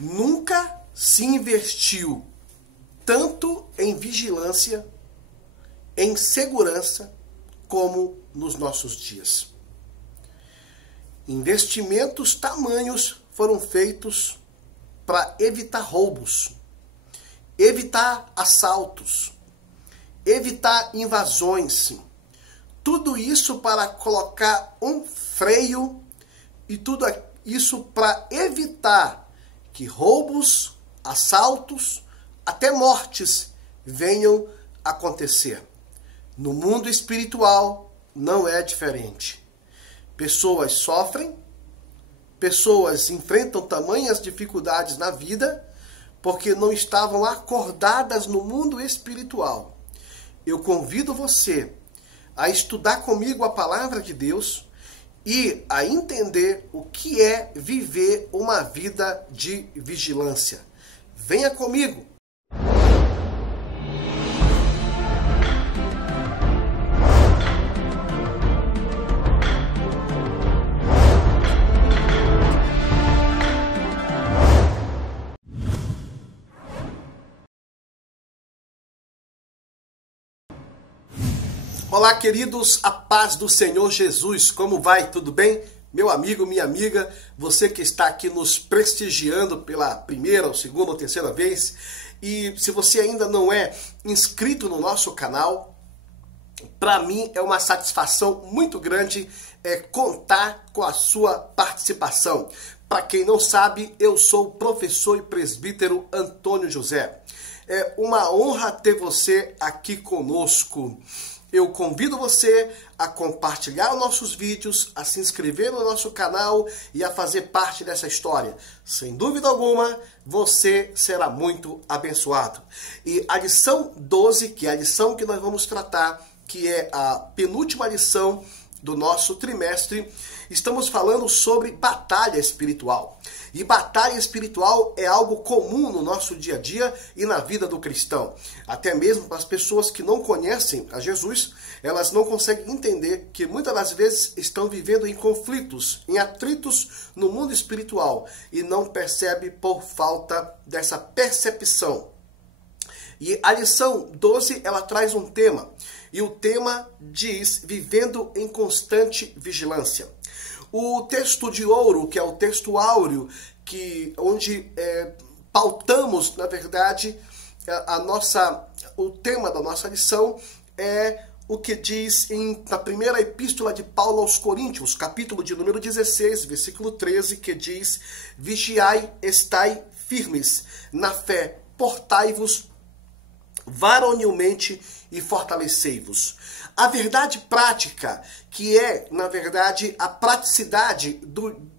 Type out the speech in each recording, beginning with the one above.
Nunca se investiu tanto em vigilância, em segurança, como nos nossos dias. Investimentos tamanhos foram feitos para evitar roubos, evitar assaltos, evitar invasões. Tudo isso para colocar um freio e tudo isso para evitar que roubos, assaltos, até mortes venham acontecer. No mundo espiritual não é diferente. Pessoas sofrem, pessoas enfrentam tamanhas dificuldades na vida porque não estavam acordadas no mundo espiritual. Eu convido você a estudar comigo a palavra de Deus e a entender o que é viver uma vida de vigilância. Venha comigo! Olá, queridos, a paz do Senhor Jesus, como vai? Tudo bem? Meu amigo, minha amiga, você que está aqui nos prestigiando pela primeira, ou segunda ou terceira vez, e se você ainda não é inscrito no nosso canal, para mim é uma satisfação muito grande contar com a sua participação. Para quem não sabe, eu sou o professor e presbítero Antônio José. É uma honra ter você aqui conosco. Eu convido você a compartilhar os nossos vídeos, a se inscrever no nosso canal e a fazer parte dessa história. Sem dúvida alguma, você será muito abençoado. E a lição 12, que é a lição que nós vamos tratar, que é a penúltima lição do nosso trimestre, estamos falando sobre batalha espiritual. E batalha espiritual é algo comum no nosso dia a dia e na vida do cristão. Até mesmo para as pessoas que não conhecem a Jesus, elas não conseguem entender que muitas das vezes estão vivendo em conflitos, em atritos no mundo espiritual e não percebe por falta dessa percepção. E a lição 12, ela traz um tema. E o tema diz: vivendo em constante vigilância. O texto de ouro, que é o texto áureo, onde pautamos, na verdade, o tema da nossa lição é o que diz na primeira epístola de Paulo aos Coríntios, capítulo de número 16, versículo 13, que diz: vigiai, estai firmes na fé, portai-vos varonilmente e fortalecei-vos. A verdade prática, que é, na verdade, a praticidade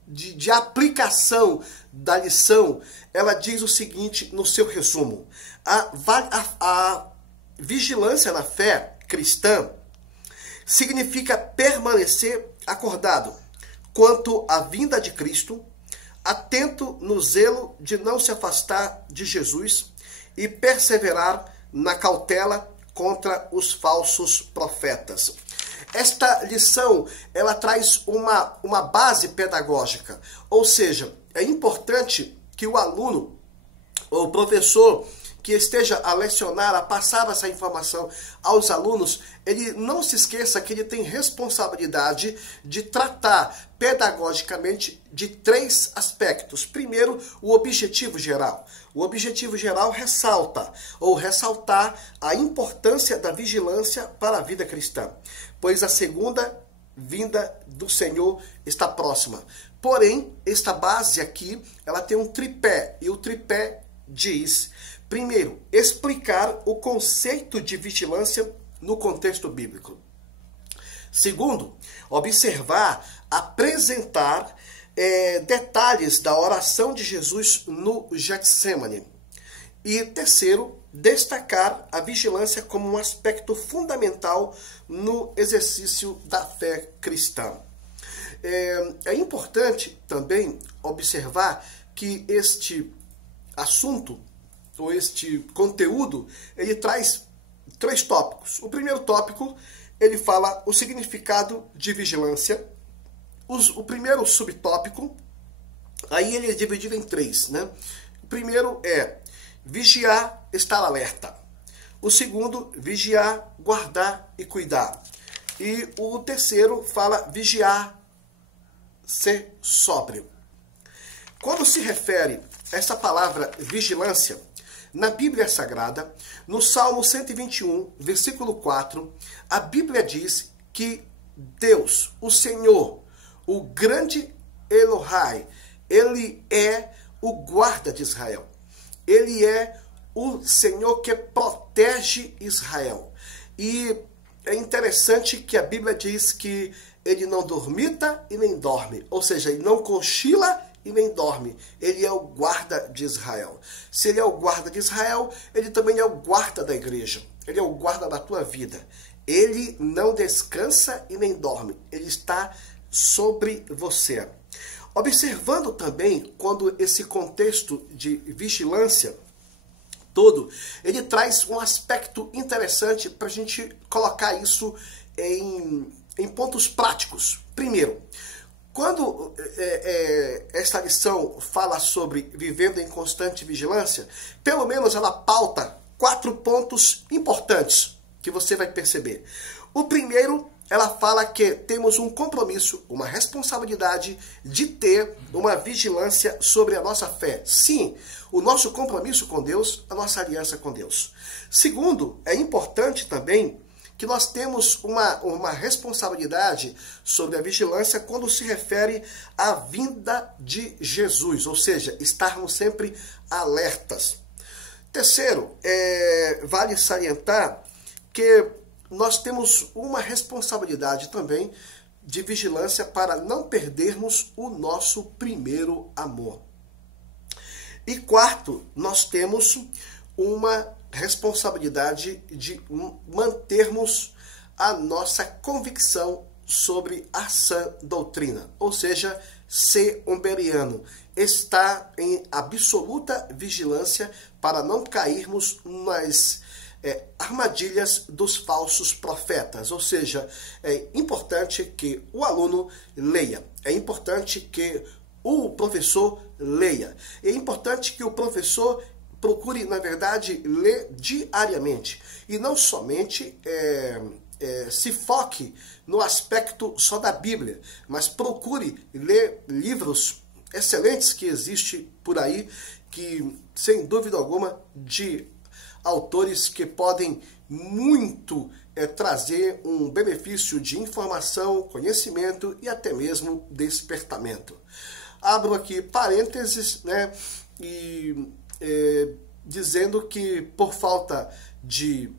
de aplicação da lição, ela diz o seguinte no seu resumo: a vigilância na fé cristã significa permanecer acordado quanto à vinda de Cristo, atento no zelo de não se afastar de Jesus e perseverar na cautela contra os falsos profetas. Esta lição, ela traz uma base pedagógica, ou seja, é importante que o aluno, ou o professor que esteja a lecionar, a passar essa informação aos alunos, ele não se esqueça que ele tem responsabilidade de tratar pedagogicamente de 3 aspectos. Primeiro, o objetivo geral. O objetivo geral ressaltar a importância da vigilância para a vida cristã, pois a segunda vinda do Senhor está próxima. Porém, esta base aqui, ela tem um tripé, e o tripé diz: primeiro, explicar o conceito de vigilância no contexto bíblico. Segundo, observar, apresentar detalhes da oração de Jesus no Getsêmani. E terceiro, destacar a vigilância como um aspecto fundamental no exercício da fé cristã. É importante também observar que este assunto, ou este conteúdo, ele traz 3 tópicos. O primeiro tópico, ele fala o significado de vigilância. O primeiro subtópico, aí ele é dividido em 3, né? O primeiro é vigiar, estar alerta. O segundo, vigiar, guardar e cuidar. E o terceiro fala vigiar, ser sóbrio. Quando se refere a essa palavra vigilância, na Bíblia Sagrada, no Salmo 121, versículo 4, a Bíblia diz que Deus, o Senhor, o grande Elohai, ele é o guarda de Israel. Ele é o Senhor que protege Israel. E é interessante que a Bíblia diz que ele não dormita e nem dorme. Ou seja, ele não cochila e nem dorme. Ele é o guarda de Israel. Se ele é o guarda de Israel, ele também é o guarda da igreja. Ele é o guarda da tua vida. Ele não descansa e nem dorme. Ele está sobre você. Observando também, quando esse contexto de vigilância todo, ele traz um aspecto interessante para a gente colocar isso em pontos práticos. Primeiro, quando esta lição fala sobre vivendo em constante vigilância, pelo menos ela pauta 4 pontos importantes que você vai perceber. O primeiro, ela fala que temos um compromisso, uma responsabilidade de ter uma vigilância sobre a nossa fé. Sim, o nosso compromisso com Deus, a nossa aliança com Deus. Segundo, é importante também que nós temos uma responsabilidade sobre a vigilância quando se refere à vinda de Jesus, ou seja, estarmos sempre alertas. Terceiro, vale salientar que nós temos uma responsabilidade também de vigilância para não perdermos o nosso primeiro amor. E quarto, nós temos uma responsabilidade de mantermos a nossa convicção sobre a sã doutrina, ou seja, ser umberiano, estar em absoluta vigilância para não cairmos nas armadilhas dos falsos profetas, ou seja, é importante que o aluno leia, é importante que o professor leia, é importante que o professor procure, na verdade, ler diariamente e não somente se foque no aspecto só da Bíblia, mas procure ler livros excelentes que existem por aí, que, sem dúvida alguma, de autores que podem muito trazer um benefício de informação, conhecimento e até mesmo despertamento. Abro aqui parênteses, né, e dizendo que por falta de,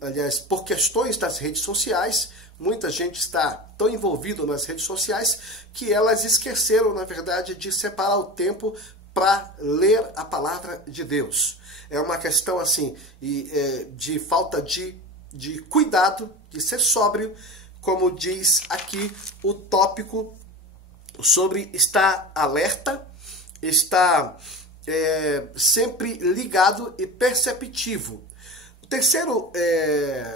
aliás, por questões das redes sociais, muita gente está tão envolvida nas redes sociais que elas esqueceram, na verdade, de separar o tempo para ler a palavra de Deus. É uma questão assim de falta de cuidado, de ser sóbrio, como diz aqui o tópico sobre estar alerta, estar sempre ligado e perceptivo.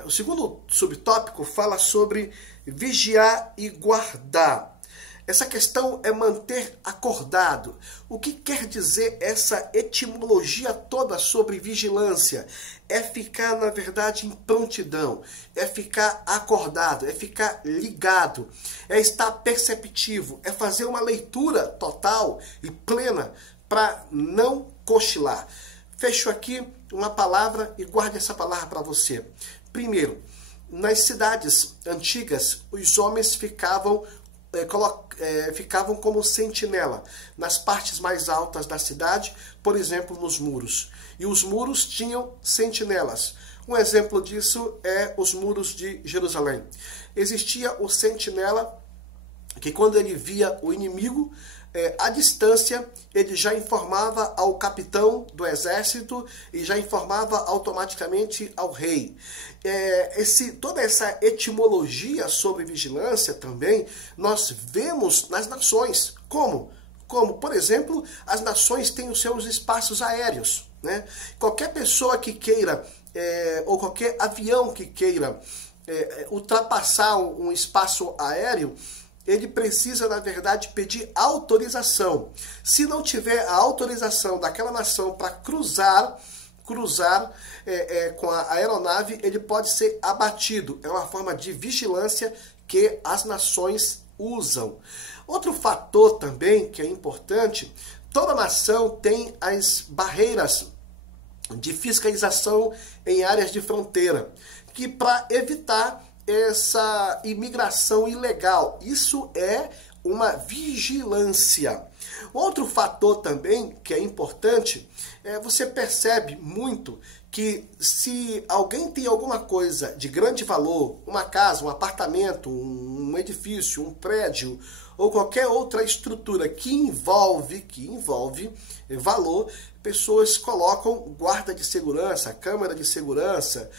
O segundo subtópico fala sobre vigiar e guardar. Essa questão é manter acordado. O que quer dizer essa etimologia toda sobre vigilância? É ficar, na verdade, em prontidão, é ficar acordado, é ficar ligado, é estar perceptivo, é fazer uma leitura total e plena para não cochilar. Fecho aqui uma palavra e guarde essa palavra para você. Primeiro, nas cidades antigas, os homens ficavam como sentinela nas partes mais altas da cidade, por exemplo, nos muros. E os muros tinham sentinelas. Um exemplo disso é os muros de Jerusalém. Existia o sentinela que, quando ele via o inimigo, à distância, ele já informava ao capitão do exército e já informava automaticamente ao rei. Toda essa etimologia sobre vigilância também nós vemos nas nações. Como, por exemplo, as nações têm os seus espaços aéreos, né? Qualquer pessoa que queira, ou qualquer avião que queira ultrapassar um espaço aéreo, ele precisa, na verdade, pedir autorização. Se não tiver a autorização daquela nação para cruzar com a aeronave, ele pode ser abatido. É uma forma de vigilância que as nações usam. Outro fator também que é importante, toda nação tem as barreiras de fiscalização em áreas de fronteira, que para evitar essa imigração ilegal, isso é uma vigilância. Outro fator também que é importante, você percebe muito que se alguém tem alguma coisa de grande valor, uma casa, um apartamento, um edifício, um prédio, ou qualquer outra estrutura que envolve valor, pessoas colocam guarda de segurança, câmera de segurança,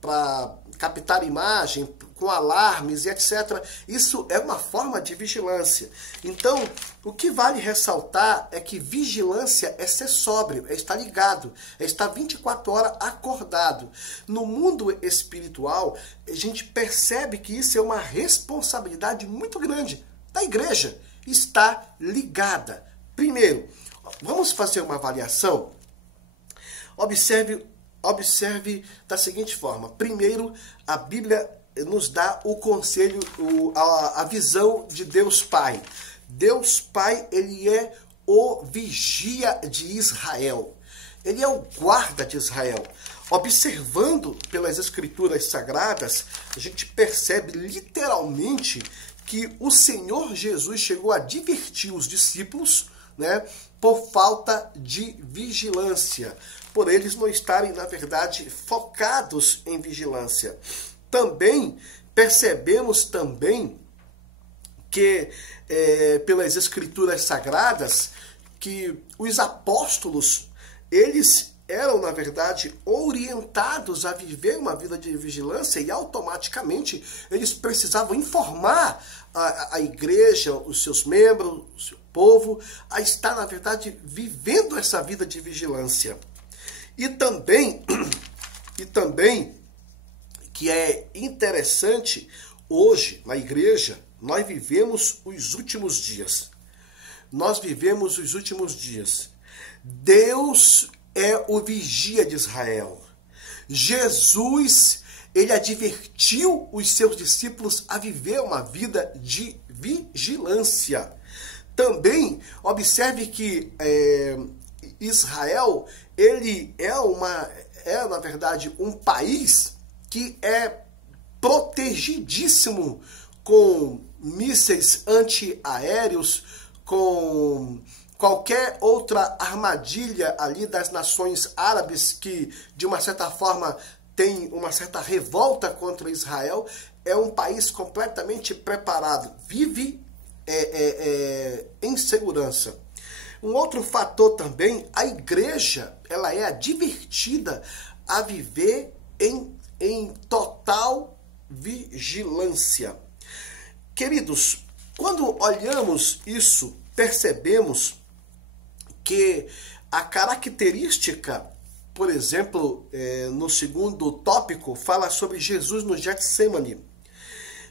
para captar imagem, com alarmes e etc. Isso é uma forma de vigilância. Então, o que vale ressaltar é que vigilância é ser sóbrio, é estar ligado, é estar 24 horas acordado. No mundo espiritual, a gente percebe que isso é uma responsabilidade muito grande da igreja, estar ligada. Primeiro, vamos fazer uma avaliação? Observe da seguinte forma. Primeiro, a Bíblia nos dá o conselho, a visão de Deus Pai. Deus Pai, ele é o vigia de Israel. Ele é o guarda de Israel. Observando pelas Escrituras Sagradas, a gente percebe literalmente que o Senhor Jesus chegou a advertir os discípulos, né, por falta de vigilância, por eles não estarem, na verdade, focados em vigilância. Também percebemos que, pelas Escrituras Sagradas, que os apóstolos, eles eram, na verdade, orientados a viver uma vida de vigilância e automaticamente eles precisavam informar a igreja, os seus membros, o seu povo, a estar, na verdade, vivendo essa vida de vigilância. E também que é interessante, hoje, na igreja, nós vivemos os últimos dias. Nós vivemos os últimos dias. Deus é o vigia de Israel. Jesus, ele advertiu os seus discípulos a viver uma vida de vigilância. Também observe que Israel, ele é, na verdade, um país que é protegidíssimo com mísseis antiaéreos, com qualquer outra armadilha ali das nações árabes que, de uma certa forma, tem uma certa revolta contra Israel. É um país completamente preparado, vive em segurança. Um outro fator também, a igreja, ela é advertida a viver em total vigilância. Queridos, quando olhamos isso, percebemos que a característica, por exemplo, no segundo tópico, fala sobre Jesus no Getsemane.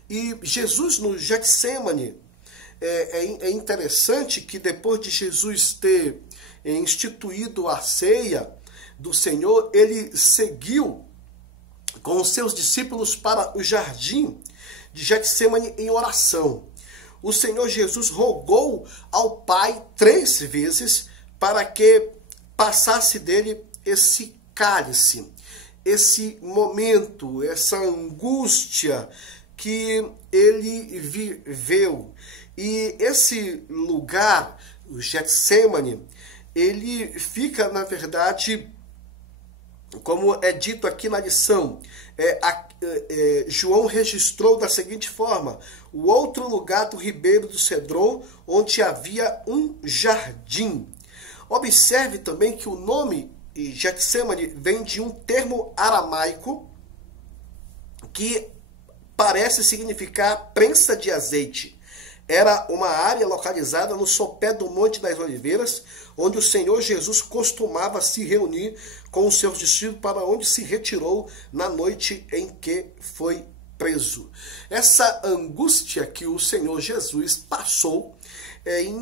E Jesus no Getsemane, é interessante que depois de Jesus ter instituído a ceia do Senhor, ele seguiu com os seus discípulos para o jardim de Getsemane em oração. O Senhor Jesus rogou ao Pai 3 vezes para que passasse dele esse cálice, esse momento, essa angústia que ele viveu. E esse lugar, o Getsemane, ele fica, na verdade, como é dito aqui na lição, João registrou da seguinte forma: o outro lugar do ribeiro do Cedron, onde havia um jardim. Observe também que o nome Getsemane vem de um termo aramaico que parece significar prensa de azeite. Era uma área localizada no sopé do Monte das Oliveiras, onde o Senhor Jesus costumava se reunir com os seus discípulos, para onde se retirou na noite em que foi preso. Essa angústia que o Senhor Jesus passou,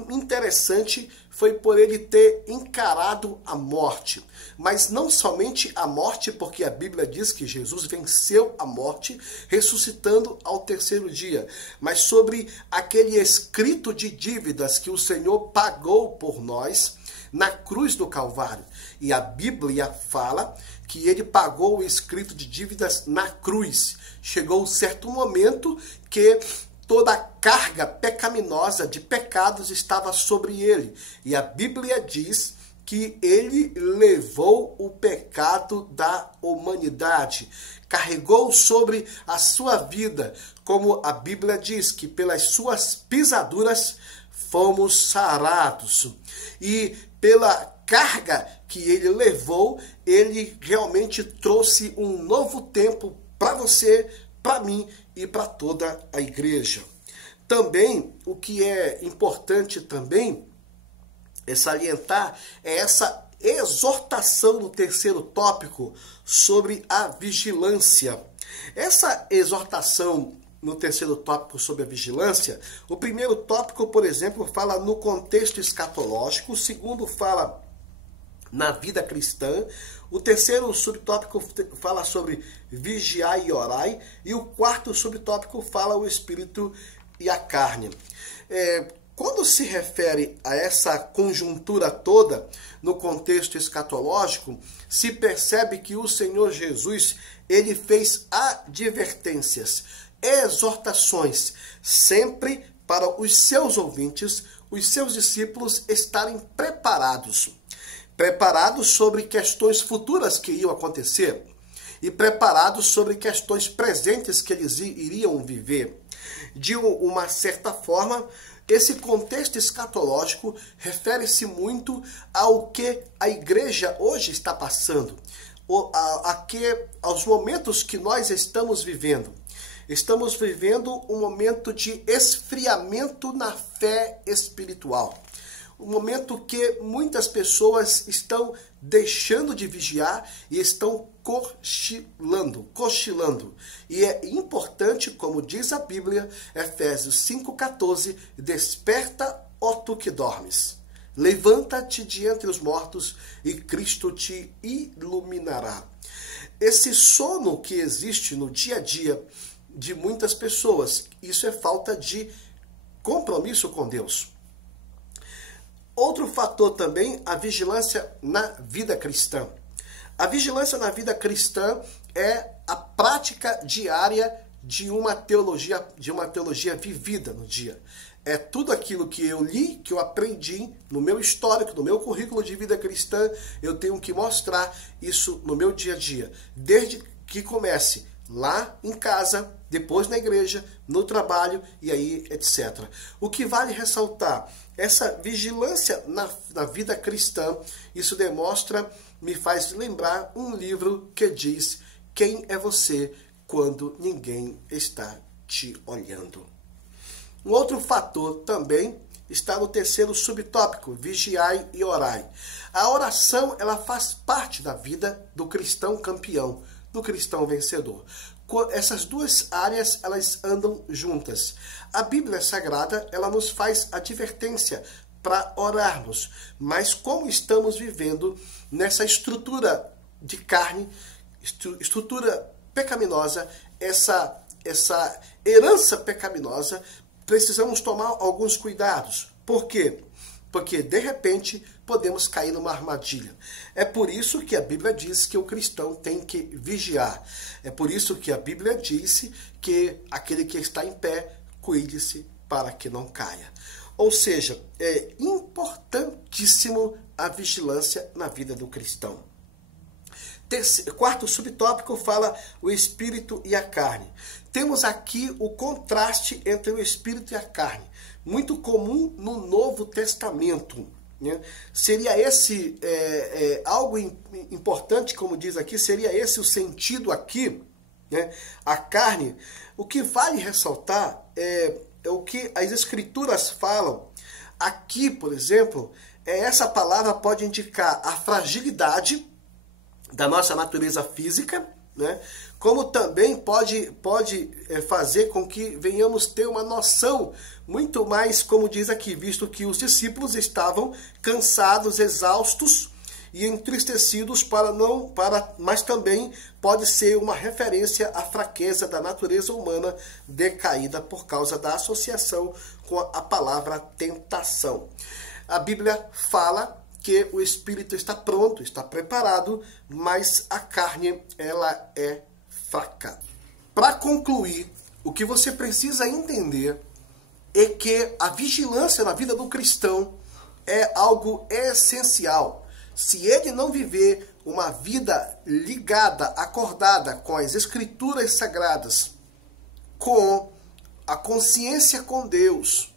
interessante, foi por ele ter encarado a morte. Mas não somente a morte, porque a Bíblia diz que Jesus venceu a morte, ressuscitando ao terceiro dia, mas sobre aquele escrito de dívidas que o Senhor pagou por nós na cruz do Calvário. E a Bíblia fala que ele pagou o escrito de dívidas na cruz. Chegou um certo momento que toda a carga pecaminosa de pecados estava sobre ele. E a Bíblia diz que ele levou o pecado da humanidade, carregou sobre a sua vida, como a Bíblia diz, que pelas suas pisaduras fomos sarados. E pela carga que ele levou, ele realmente trouxe um novo tempo para você, para mim e para toda a igreja. Também, o que é importante também salientar é essa exortação no terceiro tópico sobre a vigilância. Essa exortação no terceiro tópico sobre a vigilância, o primeiro tópico, por exemplo, fala no contexto escatológico, o segundo fala na vida cristã, o terceiro subtópico fala sobre vigiar e orar, e o quarto subtópico fala o espírito e a carne. Quando se refere a essa conjuntura toda, no contexto escatológico, se percebe que o Senhor Jesus, ele fez advertências, exortações, sempre para os seus ouvintes, os seus discípulos estarem preparados sobre questões futuras que iam acontecer e preparados sobre questões presentes que eles iriam viver. De uma certa forma, esse contexto escatológico refere-se muito ao que a igreja hoje está passando, aos momentos que nós estamos vivendo. Estamos vivendo um momento de esfriamento na fé espiritual. Um momento que muitas pessoas estão deixando de vigiar e estão cochilando. E é importante, como diz a Bíblia, Efésios 5,14, desperta, ó tu que dormes. Levanta-te de entre os mortos e Cristo te iluminará. Esse sono que existe no dia a dia de muitas pessoas, isso é falta de compromisso com Deus. Outro fator também, a vigilância na vida cristã. A vigilância na vida cristã é a prática diária de uma teologia vivida no dia. É tudo aquilo que eu li, que eu aprendi no meu histórico, no meu currículo de vida cristã, eu tenho que mostrar isso no meu dia a dia. Desde que comece lá em casa, depois na igreja, no trabalho e aí, etc. O que vale ressaltar, essa vigilância na vida cristã, isso me faz lembrar um livro que diz: quem é você quando ninguém está te olhando? Um outro fator também está no terceiro subtópico, vigiai e orai. A oração, ela faz parte da vida do cristão campeão, do cristão vencedor. Essas duas áreas, elas andam juntas. A Bíblia Sagrada, ela nos faz advertência para orarmos. Mas como estamos vivendo nessa estrutura de carne, estrutura pecaminosa, essa herança pecaminosa, precisamos tomar alguns cuidados. Por quê? Porque, de repente, podemos cair numa armadilha. É por isso que a Bíblia diz que o cristão tem que vigiar. É por isso que a Bíblia disse que aquele que está em pé, cuide-se para que não caia. Ou seja, é importantíssimo a vigilância na vida do cristão. Quarto subtópico fala o espírito e a carne. Temos aqui o contraste entre o espírito e a carne, muito comum no Novo Testamento. Né? Seria esse algo importante, como diz aqui, seria esse o sentido aqui, né? A carne. O que vale ressaltar é o que as Escrituras falam. Aqui, por exemplo, essa palavra pode indicar a fragilidade da nossa natureza física, né? Como também pode fazer com que venhamos ter uma noção muito mais, como diz aqui, visto que os discípulos estavam cansados, exaustos e entristecidos mas também pode ser uma referência à fraqueza da natureza humana decaída por causa da associação com a palavra tentação. A Bíblia fala que o espírito está pronto, está preparado, mas a carne, ela é fraca. Para concluir, o que você precisa entender é que a vigilância na vida do cristão é algo essencial. Se ele não viver uma vida ligada, acordada com as escrituras sagradas, com a consciência com Deus,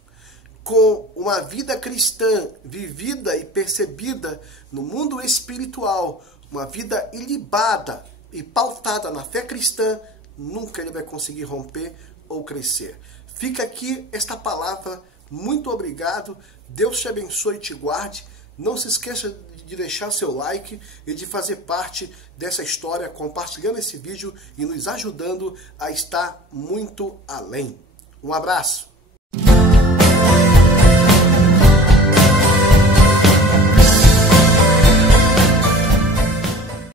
com uma vida cristã vivida e percebida no mundo espiritual, uma vida ilibada e pautada na fé cristã, nunca ele vai conseguir romper ou crescer. Fica aqui esta palavra. Muito obrigado. Deus te abençoe e te guarde. Não se esqueça de deixar seu like e de fazer parte dessa história, compartilhando esse vídeo e nos ajudando a estar muito além. Um abraço.